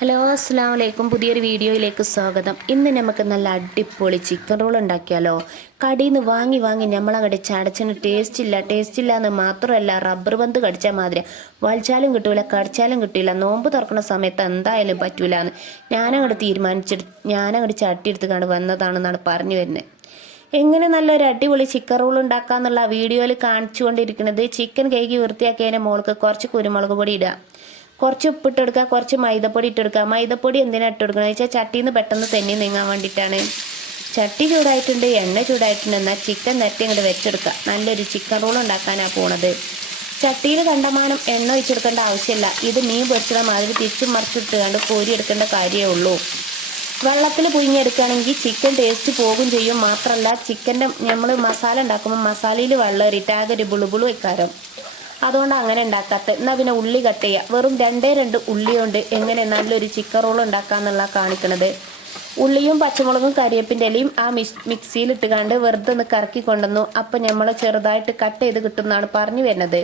Hello അസ്സാം വലൈക്കും പുതിയൊരു വീഡിയോയിലേക്ക് സ്വാഗതം. ഇന്ന് നമുക്ക് നല്ല അടിപൊളി ചിക്കൻ റോൾ ഉണ്ടാക്കിയാലോ? കടിയിൽ നിന്ന് വാങ്ങി വാങ്ങി നമ്മളങ്ങോട്ട് ചടച്ചിന് ടേസ്റ്റ് ഇല്ല ടേസ്റ്റ് ഇല്ല എന്ന് മാത്രമല്ല റബ്ബർ ബന്ത് കടിച്ചാൽ മാതിരി. വലിച്ചാലും കിട്ടൂല കടിച്ചാലും കിട്ടില്ല നോമ്പ് തുറക്കുന്ന സമയത്ത് എന്തായാലും പറ്റൂല എന്ന് ഞാനങ്ങോട്ട് തീരുമാനിച്ചെടുത്ത് ഞാനങ്ങോട്ട് ചട്ടിയെടുത്ത് കണ്ട് വന്നതാണെന്നാണ് പറഞ്ഞു വരുന്നത് എങ്ങനെ നല്ലൊരു അടിപൊളി ചിക്കൻ റോൾ ഉണ്ടാക്കാന്നുള്ള വീഡിയോയിൽ കാണിച്ചുകൊണ്ടിരിക്കുന്നത് ചിക്കൻ കേക്ക് വൃത്തിയാക്കിയതിന്റെ മോൾക്ക് കുറച്ച് കുരുമുളക് പൊടി ഇടുക കുറച്ച് ഉപ്പിട്ടെടുക്കുക കുറച്ച് മൈദപ്പൊടി ഇട്ടെടുക്കുക. മൈദപ്പൊടി എന്തിനാണ് ഇട്ടെടുക്കണമെന്ന് വെച്ചാൽ ചട്ടിയിൽ നിന്ന് പെട്ടെന്ന് തെന്നി നീങ്ങാൻ വേണ്ടിയിട്ടാണ് ചട്ടി ചൂടായിട്ടുണ്ട് എണ്ണ ചൂടായിട്ടുണ്ട്. എന്നാൽ ചിക്കൻ നെറ്റി ഇങ്ങോട്ട് വെച്ചെടുക്കുക. നല്ലൊരു ചിക്കൻ റോൾ ഉണ്ടാക്കാനാണ് പോണത്. ചട്ടിയിൽ കണ്ടമാനം എണ്ണ ഒഴിച്ചെടുക്കേണ്ട ആവശ്യമില്ല. ഇത് മീൻ പൊരിച്ചുള്ള മാതിരി തിരിച്ചു മറിച്ചിട്ടുകൊണ്ട് കോരി എടുക്കേണ്ട കാര്യമേ ഉള്ളൂ. വെള്ളത്തിൽ പുഴിഞ്ഞെടുക്കുകയാണെങ്കിൽ ചിക്കൻ ടേസ്റ്റ് പോകും ചെയ്യും. മാത്രമല്ല ചിക്കന്റെ നമ്മൾ മസാല ഉണ്ടാക്കുമ്പോൾ മസാലയിൽ വെള്ളം ഏറിയിട്ട് ആകെ ഒരു ബുളുബുളു വെക്കാരം അതുകൊണ്ട് അങ്ങനെ ഉണ്ടാക്കാത്ത. എന്നാൽ പിന്നെ ഉള്ളി കട്ട് ചെയ്യുക വെറും രണ്ടേ രണ്ട് ഉള്ളി കൊണ്ട് എങ്ങനെ നല്ലൊരു ചിക്കൻ റോൾ ഉണ്ടാക്കാന്നുള്ള കാണിക്കണത്. ഉള്ളിയും പച്ചമുളകും കരിയേപ്പിന്റെ ഇലയും ആ മിക്സ് മിക്സിയിൽ ഇട്ടുകാണ്ട് വെറുതെ ഒന്ന് കറക്കി കൊണ്ടുവന്നു. അപ്പം നമ്മൾ ചെറുതായിട്ട് കട്ട് ചെയ്ത് കിട്ടുമെന്നാണ് പറഞ്ഞു വരുന്നത്.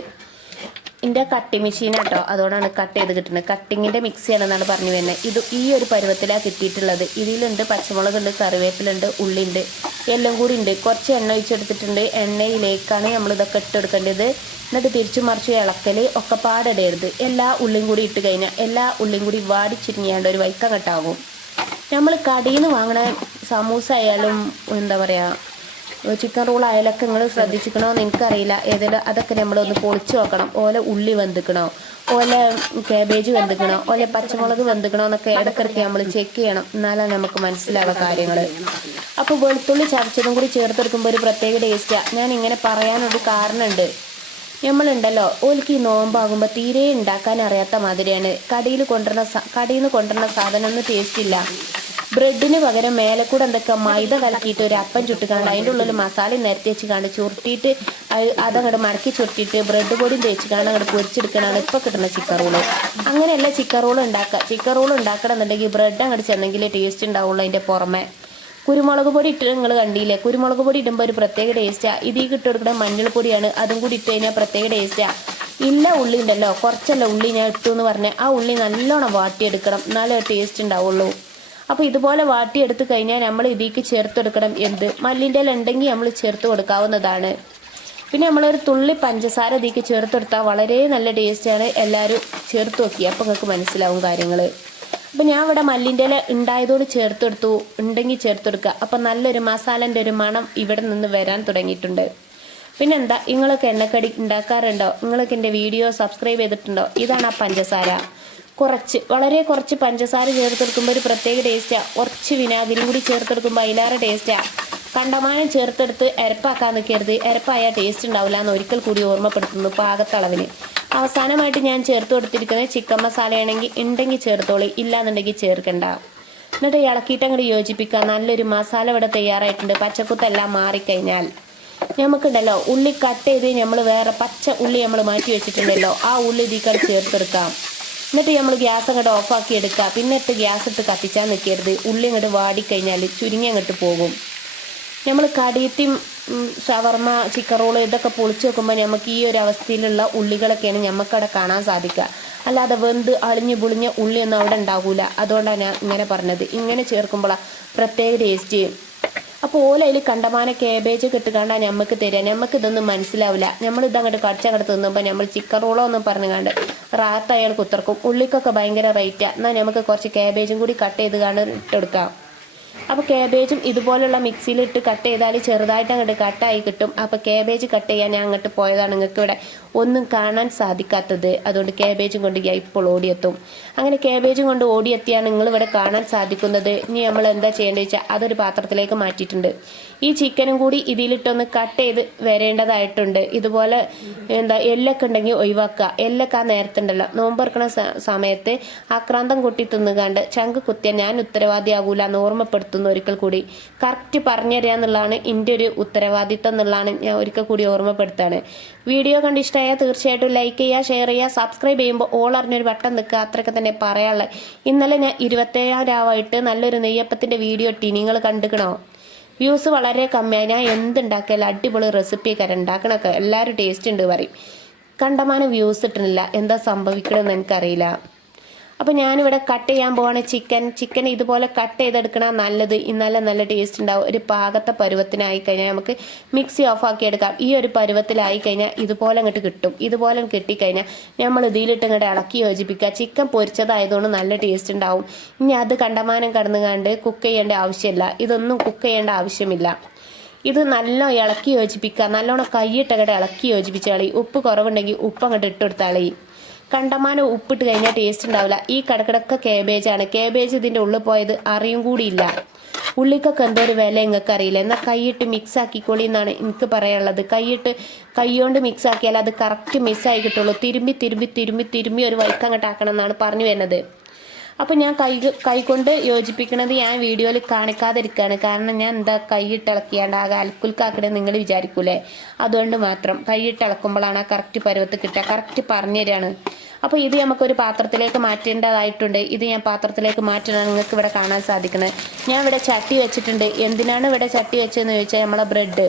എന്റെ കട്ടിങ് മെഷീൻ കേട്ടോ അതുകൊണ്ടാണ് കട്ട് ചെയ്ത് കിട്ടുന്നത്. കട്ടിങ്ങിന്റെ മിക്സിയാണെന്നാണ് പറഞ്ഞു വരുന്നത്. ഇത് ഈ ഒരു പരുവത്തിലാണ് കിട്ടിയിട്ടുള്ളത്. ഇതിലുണ്ട് പച്ചമുളകുണ്ട് കറിവേപ്പിലുണ്ട് ഉള്ളിയുണ്ട് എല്ലാം കൂടി ഉണ്ട് കുറച്ച് എണ്ണ ഒഴിച്ചെടുത്തിട്ടുണ്ട്. എണ്ണയിലേക്കാണ് നമ്മൾ ഇതൊക്കെ ഇട്ടെടുക്കേണ്ടത്. എന്നിട്ട് തിരിച്ചു മറിച്ച് ഇളക്കൽ ഒക്കെ പാടിടരുത്. എല്ലാ ഉള്ളിയും കൂടി ഇട്ട് കഴിഞ്ഞാൽ എല്ലാ ഉള്ളിയും കൂടി വാടിച്ചിരിഞ്ഞാണ്ട് ഒരു വൈക്കം കെട്ടാകും. നമ്മൾ കടയിൽ നിന്ന് വാങ്ങണ സമൂസ ആയാലും എന്താ പറയുക ചിക്കൻ റോൾ ആയാലൊക്കെ നിങ്ങൾ ശ്രദ്ധിച്ചിക്കണോ എന്ന് എനിക്കറിയില്ല. ഏതെങ്കിലും അതൊക്കെ നമ്മളൊന്ന് പൊളിച്ച് നോക്കണം. ഓല ഉള്ളി വെന്തിക്കണോ? ഓല കാബേജ് വെന്തിക്കണോ? ഓല പച്ചമുളക് വെന്തിക്കണോ എന്നൊക്കെ ഇടയ്ക്കിടയ്ക്ക് നമ്മൾ ചെക്ക് ചെയ്യണം. എന്നാലാണ് നമുക്ക് മനസ്സിലാവുക കാര്യങ്ങൾ അപ്പോൾ വെളുത്തുള്ളി ചതച്ചതും കൂടി ചേർത്തെടുക്കുമ്പോൾ ഒരു പ്രത്യേക ടേസ്റ്റാണ് ഞാൻ ഇങ്ങനെ പറയാനൊരു കാരണമുണ്ട്. നമ്മളുണ്ടല്ലോ ഓൽക്ക് ഈ നോമ്പാകുമ്പോൾ തീരെ ഉണ്ടാക്കാൻ അറിയാത്ത മാതിരിയാണ്. കടയിൽ കൊണ്ടുവരുന്ന കടയിൽ നിന്ന് കൊണ്ടുവരുന്ന സാധനം ഒന്നും ടേസ്റ്റ് ഇല്ല. ബ്രെഡിന് പകരം മേലെ കൂടെ എന്തൊക്കെ മൈദ കലക്കിയിട്ട് ഒരു അപ്പം ചുട്ടിക്കാണ്ട് അതിന്റെ ഉള്ളിൽ മസാല നിരത്തി വെച്ച് കാണും ചുരുട്ടിയിട്ട് അത് അതങ്ങോട്ട് മടക്കി ചുരുട്ടിയിട്ട് ബ്രെഡ് പൊടിയും തേച്ച് കാണാൻ അങ്ങോട്ട് പൊരിച്ചെടുക്കണതാണ് ഇപ്പോൾ കിട്ടുന്ന ചിക്കൻ റോൾ അങ്ങനെയല്ല ചിക്കൻ റോൾ ഉണ്ടാക്കുക. ചിക്കൻ റോൾ ഉണ്ടാക്കണം എന്നുണ്ടെങ്കിൽ ബ്രെഡ് അങ്ങോട്ട് ചെന്നെങ്കിൽ ടേസ്റ്റ് ഉണ്ടാവുള്ളൂ അതിന്റെ പുറമെ. കുരുമുളക് പൊടി ഇട്ട് നിങ്ങൾ കണ്ടില്ലേ? കുരുമുളക് പൊടി ഇടുമ്പോൾ ഒരു പ്രത്യേക ടേസ്റ്റാണ് ഇതിൽ കിട്ടെടുക്കുന്ന മഞ്ഞൾപ്പൊടിയാണ്. അതും കൂടി ഇട്ട് കഴിഞ്ഞാൽ പ്രത്യേക ടേസ്റ്റാണ് ഇല്ല ഉള്ളി ഉണ്ടല്ലോ. കുറച്ചല്ല ഉള്ളി ഞാൻ ഇട്ടു എന്ന് പറഞ്ഞാൽ ആ ഉള്ളി നല്ലോണം വാട്ടിയെടുക്കണം. എന്നാലേ ടേസ്റ്റ് ഉണ്ടാവുള്ളൂ. അപ്പോൾ ഇതുപോലെ വാട്ടിയെടുത്ത് കഴിഞ്ഞാൽ നമ്മൾ ഇതിലേക്ക് ചേർത്തെടുക്കണം എന്ത്? മല്ലിന്റെ ഉണ്ടെങ്കിൽ നമ്മൾ ചേർത്ത് കൊടുക്കാവുന്നതാണ്. പിന്നെ നമ്മളൊരു തുള്ളി പഞ്ചസാര ഇതിലേക്ക് ചേർത്തെടുത്താൽ വളരെ നല്ല ടേസ്റ്റാണ് എല്ലാവരും ചേർത്ത് നോക്കി. അപ്പോൾ നിങ്ങൾക്ക് മനസ്സിലാവും കാര്യങ്ങൾ. അപ്പോൾ ഞാൻ ഇവിടെ മല്ലിന്റെ ഇല ഉണ്ടായതോട് ചേർത്തെടുത്തു ഉണ്ടെങ്കിൽ ചേർത്തെടുക്കുക അപ്പോൾ നല്ലൊരു മസാലന്റെ ഒരു മണം ഇവിടെ നിന്ന് വരാൻ തുടങ്ങിയിട്ടുണ്ട്. പിന്നെന്താ? നിങ്ങളൊക്കെ എണ്ണക്കടി ഉണ്ടാക്കാറുണ്ടോ? നിങ്ങളൊക്കെ എന്റെ വീഡിയോ സബ്സ്ക്രൈബ് ചെയ്തിട്ടുണ്ടോ? ഇതാണ് ആ പഞ്ചസാര. കുറച്ച് വളരെ കുറച്ച് പഞ്ചസാര ചേർത്തെടുക്കുമ്പോൾ ഒരു പ്രത്യേക ടേസ്റ്റാണ് കുറച്ച് വിനാഗിരി കൂടി ചേർത്തെടുക്കുമ്പോൾ അതിലേറെ ടേസ്റ്റാണ് കണ്ടമാനം ചേർത്തെടുത്ത് എരപ്പാക്കാൻ നിൽക്കരുത്. എരപ്പായാൽ ടേസ്റ്റ് ഉണ്ടാവില്ല എന്ന് ഒരിക്കൽ കൂടി ഓർമ്മപ്പെടുത്തുന്നു പാകത്തളവിന്. അവസാനമായിട്ട് ഞാൻ ചേർത്ത് കൊടുത്തിരിക്കുന്നത് ചിക്കൻ മസാലയാണെങ്കിൽ ഉണ്ടെങ്കിൽ ചേർത്തോളി ഇല്ലാന്നുണ്ടെങ്കിൽ ചേർക്കണ്ട. എന്നിട്ട് ഇളക്കിയിട്ട് അങ്ങോട്ട് യോജിപ്പിക്കുക. നല്ലൊരു മസാല ഇവിടെ തയ്യാറായിട്ടുണ്ട്. പച്ചക്കുത്തെല്ലാം മാറിക്കഴിഞ്ഞാൽ നമുക്കുണ്ടല്ലോ ഉള്ളി കട്ട് ചെയ്ത് നമ്മൾ വേറെ പച്ച ഉള്ളി നമ്മൾ മാറ്റി വെച്ചിട്ടുണ്ടല്ലോ ആ ഉള്ളി ഇതിക്കാൾ ചേർത്തെടുക്കാം. എന്നിട്ട് നമ്മൾ ഗ്യാസ് അങ്ങോട്ട് ഓഫാക്കി എടുക്കുക. പിന്നെ ഇട്ട് ഗ്യാസ് ഇട്ട് കത്തിച്ചാൽ നിൽക്കരുത്. ഉള്ളി അങ്ങോട്ട് വാടിക്കഴിഞ്ഞാൽ ചുരുങ്ങി അങ്ങോട്ട് പോകും. നമ്മൾ കടിയത്തിയും ഷവർമ ചിക്കൻ റോൾ ഇതൊക്കെ പൊളിച്ച് വെക്കുമ്പോൾ നമുക്ക് ഈ ഒരു അവസ്ഥയിലുള്ള ഉള്ളികളൊക്കെയാണ് നമുക്കവിടെ കാണാൻ സാധിക്കുക. അല്ലാതെ വെന്ത് അളിഞ്ഞ് പുളിഞ്ഞ ഉള്ളിയൊന്നും അവിടെ ഉണ്ടാകൂല അതുകൊണ്ടാണ് ഞാൻ ഇങ്ങനെ പറഞ്ഞത്. ഇങ്ങനെ ചേർക്കുമ്പോഴാണ് പ്രത്യേക ടേസ്റ്റ്. അപ്പോൾ ഓലയിൽ കണ്ടമാന കേബേജ് കിട്ടുകാണ്ടാണ് നമുക്ക് തരിക. നമുക്ക് ഇതൊന്നും മനസ്സിലാവില്ല. നമ്മളിതങ്ങോട്ട് കടിച്ചങ്ങോട്ട് തിന്നുമ്പോൾ നമ്മൾ ചിക്കൻ റോളോ ഒന്നും പറഞ്ഞു പറഞ്ഞുകാണ്ട് റാത്ത് അയാൾ കുത്തർക്കും. ഉള്ളിക്കൊക്കെ ഭയങ്കര റേറ്റാണ് എന്നാൽ നമുക്ക് കുറച്ച് ക്യാബേജും കൂടി കട്ട് ചെയ്ത് കാണാൻ ഇട്ടെടുക്കാം അപ്പോൾ ക്യാബേജും ഇതുപോലുള്ള മിക്സിയിലിട്ട് കട്ട് ചെയ്താൽ ചെറുതായിട്ട് അങ്ങോട്ട് കട്ടായി കിട്ടും. അപ്പോൾ ക്യാബേജ് കട്ട് ചെയ്യാൻ ഞാൻ അങ്ങോട്ട് പോയതാണ് നിങ്ങൾക്ക് ഇവിടെ ഒന്നും കാണാൻ സാധിക്കാത്തത്. അതുകൊണ്ട് ക്യാബേജും കൊണ്ട് ഞാൻ ഇപ്പോൾ ഓടിയെത്തും. അങ്ങനെ ക്യാബേജും കൊണ്ട് ഓടിയെത്തിയാണ് നിങ്ങൾ ഇവിടെ കാണാൻ സാധിക്കുന്നത്. ഇനി നമ്മൾ എന്താ ചെയ്യേണ്ടത് വെച്ചാൽ അതൊരു പാത്രത്തിലേക്ക് മാറ്റിയിട്ടുണ്ട്. ഈ ചിക്കനും കൂടി ഇതിലിട്ടൊന്ന് കട്ട് ചെയ്ത് വരേണ്ടതായിട്ടുണ്ട്. ഇതുപോലെ എന്താ എല്ലൊക്കെ ഉണ്ടെങ്കിൽ ഒഴിവാക്കുക. എല്ലൊക്കെ ആ നേരത്തുണ്ടല്ലോ നോമ്പറക്കണ സമയത്ത് ആക്രാന്തം കൊട്ടി തിന്നുകാണ്ട് ചങ്ക് കുത്തിയ ഞാൻ ഉത്തരവാദിയാകൂല എന്ന് ഓർമ്മപ്പെടുത്തുന്നു ഒരിക്കൽ കൂടി. കറക്റ്റ് പറഞ്ഞുതരിക എന്നുള്ളതാണ് എന്റെ ഒരു ഉത്തരവാദിത്തം എന്നുള്ളതാണ് ഞാൻ ഒരിക്കൽ കൂടി ഓർമ്മപ്പെടുത്താണ് വീഡിയോ കണ്ട് ഇഷ്ടമായാൽ തീർച്ചയായിട്ടും ലൈക്ക് ചെയ്യുക ഷെയർ ചെയ്യുക സബ്സ്ക്രൈബ് ചെയ്യുമ്പോൾ ഓൾ അറിഞ്ഞൊരു ബട്ടൺ നിൽക്കുക. അത്രയൊക്കെ തന്നെ പറയാനുള്ളത്. ഇന്നലെ ഞാൻ ഇരുപത്തേഴാം രാവായിട്ട് നല്ലൊരു നെയ്യപ്പത്തിന്റെ വീഡിയോ ഇട്ടി നിങ്ങൾ കണ്ടുക്കണോ? വ്യൂസ് വളരെ കമ്മിയാണ് ഞാൻ എന്തുണ്ടാക്കിയാലും അടിപൊളി റെസിപ്പി ഒക്കെ ഉണ്ടാക്കണമൊക്കെ എല്ലാവരും ടേസ്റ്റ് ഉണ്ട് പറയും. കണ്ടമാനം വ്യൂസ് കിട്ടുന്നില്ല എന്താ സംഭവിക്കണമെന്ന് എനിക്കറിയില്ല. അപ്പോൾ ഞാനിവിടെ കട്ട് ചെയ്യാൻ പോവാണ് ചിക്കൻ ചിക്കൻ ഇതുപോലെ കട്ട് ചെയ്തെടുക്കണ നല്ലത്. ഇന്നലെ നല്ല ടേസ്റ്റ് ഉണ്ടാവും. ഒരു പാകത്തെ പരുവത്തിനായി കഴിഞ്ഞാൽ നമുക്ക് മിക്സി ഓഫ് ആക്കി എടുക്കാം. ഈ ഒരു പരുവത്തിലായി കഴിഞ്ഞാൽ ഇതുപോലെ അങ്ങോട്ട് കിട്ടും. ഇതുപോലെ കിട്ടിക്കഴിഞ്ഞാൽ നമ്മൾ ഇതിലിട്ട് ഇങ്ങോട്ട് ഇളക്കി യോജിപ്പിക്കുക. ചിക്കൻ പൊരിച്ചതായതുകൊണ്ട് നല്ല ടേസ്റ്റ് ഉണ്ടാവും. ഇനി അത് കണ്ടമാനം കടന്നു കണ്ട് കുക്ക് ചെയ്യേണ്ട ആവശ്യമില്ല. ഇതൊന്നും കുക്ക് ചെയ്യേണ്ട ആവശ്യമില്ല. ഇത് നല്ല ഇളക്കി യോജിപ്പിക്കുക. നല്ലോണം കൈയിട്ടങ്ങോട്ട് ഇളക്കി യോജിപ്പിച്ചാളി ഉപ്പ് കുറവുണ്ടെങ്കിൽ ഉപ്പ് അങ്ങോട്ട് ഇട്ടെടുത്താളി കണ്ടമാനം ഉപ്പിട്ട് കഴിഞ്ഞാൽ ടേസ്റ്റ് ഉണ്ടാവില്ല. ഈ കിടക്കിടക്ക കേബേജാണ് കേബേജ് ഇതിന്റെ ഉള്ളിൽ പോയത് അറിയും കൂടിയില്ല. ഉള്ളിക്കൊക്കെ എന്തോ ഒരു വില നിങ്ങൾക്ക് അറിയില്ല. എന്നാൽ കൈയിട്ട് മിക്സ് ആക്കിക്കോളി എന്നാണ് എനിക്ക് പറയാനുള്ളത്. കൈയിട്ട് കൈകൊണ്ട് മിക്സ് ആക്കിയാൽ അത് കറക്റ്റ് മിസ്സായി കിട്ടുള്ളൂ. തിരുമ്പി തിരുമ്പി തിരുമ്പി തിരുമ്പി ഒരു വൈക്കങ്ങട്ടാക്കണം എന്നാണ് പറഞ്ഞു വരുന്നത്. അപ്പോൾ ഞാൻ കൈ കൈകൊണ്ട് യോജിപ്പിക്കുന്നത് ഞാൻ വീഡിയോയിൽ കാണിക്കാതിരിക്കുകയാണ് കാരണം ഞാൻ എന്താ കൈയിട്ടിളക്കിയാണ്ട് ആ അൽക്കുൽക്കാക്കണേ നിങ്ങൾ വിചാരിക്കൂലേ? അതുകൊണ്ട് മാത്രം കൈയിട്ടിളക്കുമ്പോഴാണ് ആ കറക്റ്റ് പരുവത്ത് കിട്ടുക. കറക്റ്റ് പറഞ്ഞു തരികയാണ് അപ്പോൾ ഇത് നമുക്കൊരു പാത്രത്തിലേക്ക് മാറ്റേണ്ടതായിട്ടുണ്ട്. ഇത് ഞാൻ പാത്രത്തിലേക്ക് മാറ്റണം നിങ്ങൾക്ക് ഇവിടെ കാണാൻ സാധിക്കുന്നത് ഞാൻ ഇവിടെ ചട്ടി വെച്ചിട്ടുണ്ട്. എന്തിനാണ് ഇവിടെ ചട്ടി വെച്ചതെന്ന് ചോദിച്ചാൽ നമ്മളെ ബ്രെഡ്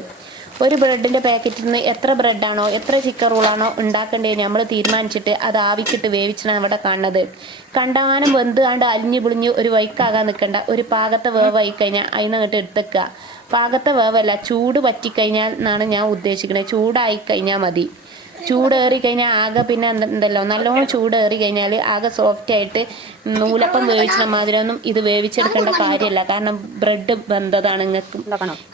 ഒരു ബ്രെഡിന്റെ പാക്കറ്റിൽ നിന്ന് എത്ര ബ്രെഡാണോ എത്ര ചിക്കൻ റോളാണോ ഉണ്ടാക്കേണ്ടത് നമ്മൾ തീരുമാനിച്ചിട്ട് അത് ആവിക്കിട്ട് വേവിച്ചാണ് ഇവിടെ കാണുന്നത്. കണ്ടമാനം വെന്ത് കണ്ട് അലിഞ്ഞു പുളിഞ്ഞ് ഒരു വൈക്കാകാൻ നിൽക്കണ്ട ഒരു പാകത്തെ വേവായി കഴിഞ്ഞാൽ അതിന് അങ്ങോട്ട് എടുത്തേക്കുക. പാകത്തെ വേവല്ല ചൂട് പറ്റിക്കഴിഞ്ഞാൽ എന്നാണ് ഞാൻ ഉദ്ദേശിക്കുന്നത് ചൂടായി കഴിഞ്ഞാൽ മതി. ചൂടേറി കഴിഞ്ഞാൽ ആകെ പിന്നെ എന്തല്ലോ നല്ലോണം ചൂടേറി കഴിഞ്ഞാൽ ആകെ സോഫ്റ്റ് ആയിട്ട് നൂലപ്പം വേവിച്ച മാതിരിയൊന്നും ഇത് വേവിച്ചെടുക്കേണ്ട കാര്യമല്ല കാരണം ബ്രെഡ് ബന്ധതാണ് നിങ്ങൾക്ക്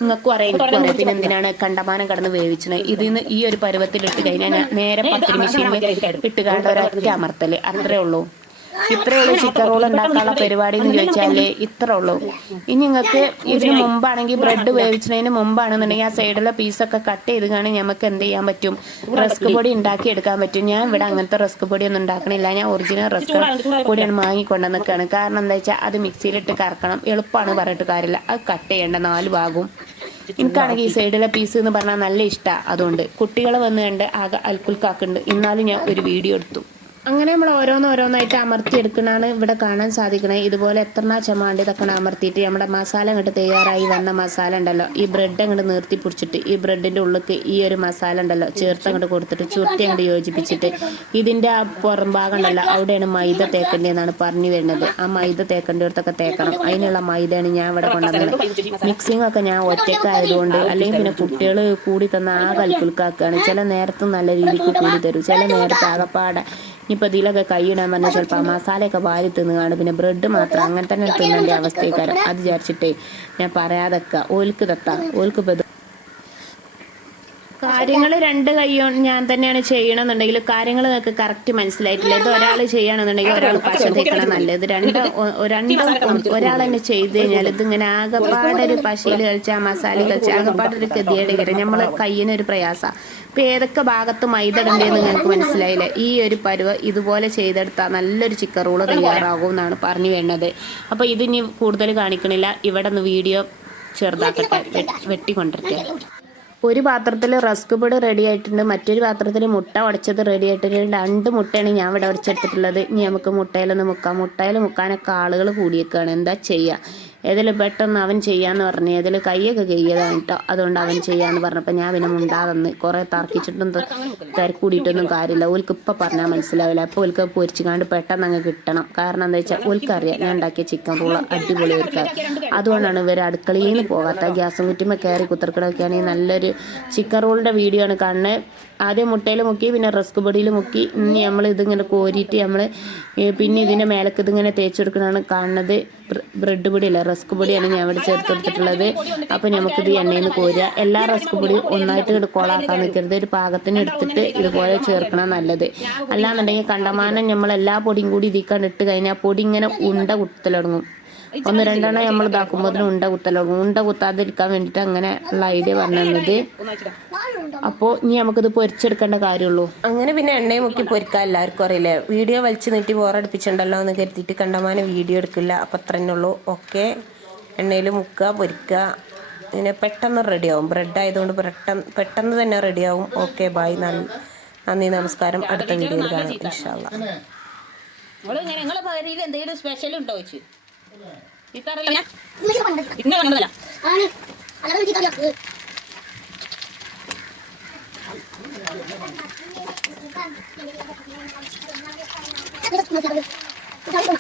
നിങ്ങൾക്കും അറിയാം പിന്നെ എന്തിനാണ് കണ്ടമാനം കടന്ന് വേവിച്ചത് ഇതിന്ന് ഈ ഒരു പരുവത്തിൽ ഇട്ട് കഴിഞ്ഞാൽ നേരെ പത്തിരി മെഷീനിൽ ഇട്ട് കണ്ട ഒരൊറ്റ അമർത്തൽ. അത്രേ ഉള്ളൂ. ഇത്രേ ഉള്ളൂ ചിക്കൻ റോൾ ഉണ്ടാക്കാനുള്ള പരിപാടി എന്ന് ചോദിച്ചാൽ ഇത്രേ ഉള്ളൂ. ഇനി നിങ്ങൾക്ക് ഇതിന് മുമ്പാണെങ്കിൽ ബ്രെഡ് വേവിച്ചതിന് മുമ്പാണെന്നുണ്ടെങ്കിൽ ആ സൈഡിലെ പീസൊക്കെ കട്ട് ചെയ്ത് കാണി നമുക്ക് എന്ത് ചെയ്യാൻ പറ്റും. റസ്ക് പൊടി ഉണ്ടാക്കി എടുക്കാൻ പറ്റും. ഞാൻ ഇവിടെ അങ്ങനത്തെ റസ്ക് പൊടി ഒന്നും ഉണ്ടാക്കണില്ല. ഞാൻ ഒറിജിനൽ റസ്ക് പൊടിയാണ് വാങ്ങിക്കൊണ്ട് നിൽക്കുകയാണ് കാരണം എന്താ വെച്ചാൽ അത് മിക്സിയിലിട്ട് കറക്കണം. എളുപ്പമാണ് പറഞ്ഞിട്ട് കാര്യമില്ല. അത് കട്ട് ചെയ്യേണ്ട നാല് ഭാഗവും. എനിക്കാണെങ്കിൽ ഈ സൈഡിലെ പീസ് എന്ന് പറഞ്ഞാൽ നല്ല ഇഷ്ടമാണ് അതുകൊണ്ട് കുട്ടികൾ വന്ന് കണ്ട് ആകെ അൽക്കുൽക്കാക്കുന്നുണ്ട് എന്നാലും ഞാൻ ഒരു വീഡിയോ എടുത്തു. അങ്ങനെ നമ്മൾ ഓരോന്ന് ഓരോന്നായിട്ട് അമർത്തി എടുക്കണാണ് ഇവിടെ കാണാൻ സാധിക്കണേ. ഇതുപോലെ എത്ര ചമാണ്ട് ഇതൊക്കെ അമർത്തിയിട്ട് നമ്മുടെ മസാല അങ്ങോട്ട് തയ്യാറായി വന്ന മസാല ഉണ്ടല്ലോ. ഈ ബ്രെഡ് അങ്ങോട്ട് നിർത്തി പിടിച്ചിട്ട് ഈ ബ്രെഡിന്റെ ഉള്ളിലേക്ക് ഈ ഒരു മസാല ഉണ്ടല്ലോ ചേർത്ത് അങ്ങോട്ട് കൊടുത്തിട്ട് ചുരുട്ടി അങ്ങോട്ട് യോജിപ്പിച്ചിട്ട് ഇതിന്റെ ആ പുറം ഭാഗം ഉണ്ടല്ലോ അവിടെയാണ് മൈദ തേക്കേണ്ടതെന്നാണ് പറഞ്ഞു വരുന്നത്. ആ മൈദ തേക്കേണ്ടിടത്തൊക്കെ തേക്കണം. അതിനുള്ള മൈദയാണ് ഞാൻ ഇവിടെ കൊണ്ടുവന്നത്. മിക്സിംഗ് ഒക്കെ ഞാൻ ഒറ്റക്കായതുകൊണ്ട് അല്ലെങ്കിൽ പിന്നെ കുട്ടികൾ കൂടി തന്ന ആ കൽക്കുൽക്കാക്കുകയാണ് ചില നേരത്തും നല്ല രീതിക്ക് കൂടി തരും. ചില നേരത്തെ ആകപ്പാടെ ഇനിയിപ്പോൾ ഇതിലൊക്കെ കൈയിടാൻ പറഞ്ഞാൽ ചിലപ്പോൾ ആ മസാലയൊക്കെ വാരി തിന്നുകയാണ് പിന്നെ ബ്രെഡ് മാത്രം അങ്ങനെ തന്നെ തിന്നേണ്ട അവസ്ഥയൊക്കെ അത് വിചാരിച്ചിട്ടേ ഞാൻ പറയാതൊക്കെ. ഓൽക്ക് തത്ത ഓൽക്ക് കാര്യങ്ങൾ രണ്ട് കൈയോ ഞാൻ തന്നെയാണ് ചെയ്യണമെന്നുണ്ടെങ്കിൽ കാര്യങ്ങൾ നിങ്ങൾക്ക് കറക്റ്റ് മനസ്സിലായിട്ടില്ല. ഇത് ഒരാൾ ചെയ്യണമെന്നുണ്ടെങ്കിൽ ഒരാൾ പശ തേക്കണം നല്ലത്. രണ്ട് രണ്ടും ഒരാൾ തന്നെ ചെയ്ത് കഴിഞ്ഞാൽ ഇതിങ്ങനെ ആകെപ്പാടൊരു പശയിൽ കളിച്ച മസാല കളിച്ച ആകെപ്പാടൊരു ഗതിയുടെ കയറി നമ്മളെ കയ്യിനൊരു പ്രയാസമാണ് ഇപ്പം ഏതൊക്കെ ഭാഗത്ത് മൈദ ഇടേണ്ടതെന്ന് നിങ്ങൾക്ക് മനസ്സിലായില്ലേ? ഈ ഒരു പരുവ ഇതുപോലെ ചെയ്തെടുത്താൽ നല്ലൊരു ചിക്കൻ റോൾ തയ്യാറാകും എന്നാണ് പറഞ്ഞു വേണ്ടത് അപ്പോൾ ഇതിനി കൂടുതൽ കാണിക്കണില്ല. ഇവിടെ നിന്ന് വീഡിയോ ചെറുതാക്കട്ടെ. വെട്ടിക്കൊണ്ടിരിക്കുക ഒരു പാത്രത്തിൽ റസ്ക് പൊടി റെഡി ആയിട്ടുണ്ട്. മറ്റൊരു പാത്രത്തിൽ മുട്ട ഉടച്ചത് റെഡി ആയിട്ടുണ്ട്. രണ്ട് മുട്ടയാണ് ഞാൻ ഇവിടെ ഉടച്ചെടുത്തിട്ടുള്ളത് ഇനി നമുക്ക് മുട്ടയിലൊന്ന് മുക്കാം. മുട്ടയിൽ മുക്കാനൊക്കെ ആളുകൾ കൂടിയേക്കാണ്. എന്താ ചെയ്യുക ഏതിൽ പെട്ടെന്ന് അവൻ ചെയ്യാന്ന് പറഞ്ഞു ഏതിൽ കൈയൊക്കെ കയ്യതാണ് കേട്ടോ അതുകൊണ്ട് അവൻ ചെയ്യാന്ന് പറഞ്ഞപ്പോൾ ഞാൻ പിന്നെ മുണ്ടാതെന്ന് കുറേ തർക്കിച്ചിട്ടും തിരക്കൂടിയിട്ടൊന്നും കാര്യമില്ല. ഓൽക്ക് ഇപ്പം പറഞ്ഞാൽ മനസ്സിലാവില്ല. അപ്പോൾ ഓൽക്ക് പൊരിച്ചുകാണ്ട് പെട്ടെന്ന് അങ്ങ് കിട്ടണം. കാരണം എന്താ വെച്ചാൽ ഓൽക്കറിയാം ഞാൻ ഉണ്ടാക്കിയ ചിക്കൻ റോൾ അടിപൊളി ഒരുക്കാം അതുകൊണ്ടാണ് ഇവർ അടുക്കളയിൽ നിന്ന് പോകാത്ത ഗ്യാസും കുറ്റിമ കയറി കുത്തിർക്കണമൊക്കെയാണെങ്കിൽ നല്ലൊരു ചിക്കൻ റോളിന്റെ വീഡിയോ ആണ്. കാണുന്നത് ആദ്യം മുട്ടയിൽ മുക്കി പിന്നെ റസ്ക് പൊടിയിൽ മുക്കി. ഇനി നമ്മൾ ഇതിങ്ങനെ കോരിയിട്ട് നമ്മൾ പിന്നെ ഇതിന്റെ മേലക്ക് ഇതിങ്ങനെ തേച്ച് കൊടുക്കണതാണ് കാണുന്നത് ബ്രെഡ് പൊടിയല്ല റസ്ക് പൊടിയാണ് ഞാൻ ഇവിടെ ചേർത്ത് കൊടുത്തിട്ടുള്ളത്. അപ്പോൾ നമുക്കിത് എണ്ണയിൽ നിന്ന് കോരുക. എല്ലാ റസ്ക് പൊടിയും ഒന്നായിട്ട് ഇവിടെ കോളാക്കാൻ നിൽക്കരുത്. ഒരു പാകത്തിന് എടുത്തിട്ട് ഇതുപോലെ ചേർക്കണം നല്ലത്. അല്ലാന്നുണ്ടെങ്കിൽ കണ്ടമാനം നമ്മൾ എല്ലാ പൊടിയും കൂടി ഇതിക്കാണ്ട് ഇട്ട് കഴിഞ്ഞാൽ പൊടി ഇങ്ങനെ ഉണ്ട കുത്തലടങ്ങും. ഒന്ന് രണ്ടെണ്ണം നമ്മൾ ഇതാക്കുമ്പോൾ ഉണ്ട കുത്തലടങ്ങും ഉണ്ട കുത്താതിരിക്കാൻ വേണ്ടിട്ട് അങ്ങനെ ഉള്ള ഐഡിയ പറഞ്ഞത് അപ്പോൾ ഇനി നമുക്കിത് പൊരിച്ചെടുക്കേണ്ട കാര്യമുള്ളൂ. അങ്ങനെ പിന്നെ എണ്ണയും മുക്കി പൊരിക്കാൻ എല്ലാവർക്കും അറിയില്ലേ? വീഡിയോ വലിച്ചു നീട്ടി ബോറടിപ്പിച്ചിട്ടുണ്ടല്ലോ എന്ന് കരുതിയിട്ട് കണ്ടമാന വീഡിയോ എടുക്കില്ല. അപ്പം അത്ര തന്നെ ഉള്ളൂ. ഓക്കെ. എണ്ണയിൽ മുക്കുക പൊരിക്കുക. പിന്നെ പെട്ടെന്ന് റെഡിയാവും. ബ്രെഡ് ആയതുകൊണ്ട് പെട്ടെന്ന് പെട്ടെന്ന് തന്നെ റെഡിയാവും. Okay bye. നന്ദി നമസ്കാരം. അടുത്ത വീഡിയോയിൽ കാണാം. ഇൻഷാല്ല നിങ്ങൾ ഇങ്ങനെ നിങ്ങളെ പകരിയിൽ എന്തെങ്കിലും സ്പെഷ്യൽ ഉണ്ടോ വെച്ച് ഇത്തറിയില്ല ഇങ്ങനെ കണ്ടതല്ല. കറിയാക്ക് ഇതാണ്